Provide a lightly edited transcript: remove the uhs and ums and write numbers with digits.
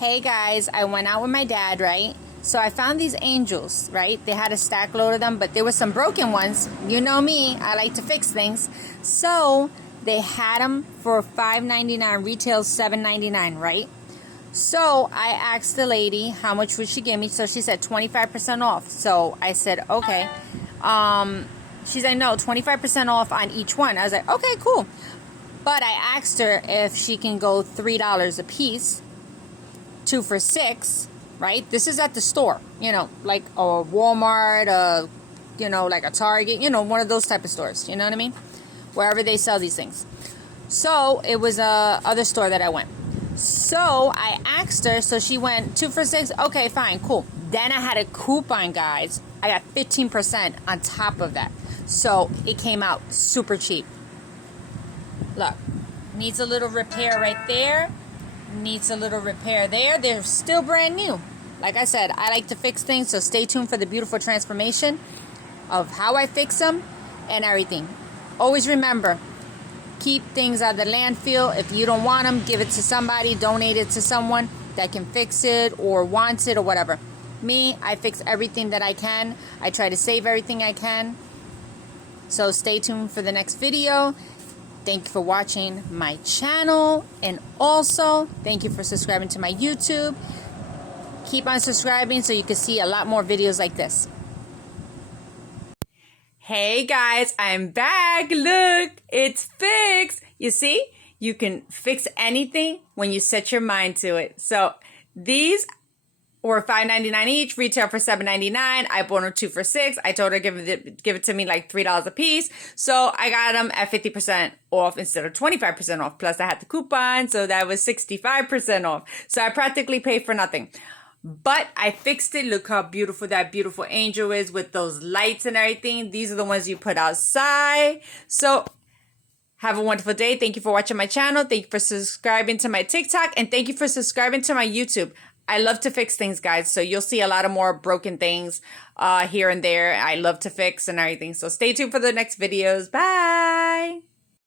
Hey guys, I went out with my dad, right? So I found these angels, right? They had a stack load of them, but there were some broken ones. You know me, I like to fix things. So they had them for $5.99, retail $7.99, right? So I asked the lady how much would she give me. So she said 25% off. So I said, okay. She said, no, 25% off on each one. I was like, okay, cool. But I asked her if she can go $3 a piece, 2 for $6, right? This is at the store, like a Walmart, like a Target, one of those type of stores, you know what I mean? Wherever they sell these things. So it was a other store that I went. So I asked her, so she went 2 for $6. Okay, fine, cool. Then I had a coupon, guys. I got 15% on top of that. So it came out super cheap. Look, needs a little repair right there. Needs a little repair there. They're still brand new. Like I said, I like to fix things, so stay tuned for the beautiful transformation of how I fix them and everything. Always remember, keep things out of the landfill. If you don't want them, give it to somebody, donate it to someone that can fix it or wants it or whatever. Me, I fix everything that I can. I try to save everything I can. So stay tuned for the next video. Thank you for watching my channel, and also thank you for subscribing to my YouTube. Keep on subscribing so you can see a lot more videos like this. Hey guys, I'm back. Look, it's fixed. You see, you can fix anything when you set your mind to it. So these were $5.99 each, retail for $7.99. I bought them 2 for $6. I told her give it to me like $3 a piece. So I got them at 50% off instead of 25% off. Plus I had the coupon, so that was 65% off. So I practically paid for nothing. But I fixed it. Look how beautiful that beautiful angel is with those lights and everything. These are the ones you put outside. So have a wonderful day. Thank you for watching my channel. Thank you for subscribing to my TikTok. And thank you for subscribing to my YouTube. I love to fix things, guys. So you'll see a lot of more broken things here and there. I love to fix and everything. So stay tuned for the next videos. Bye.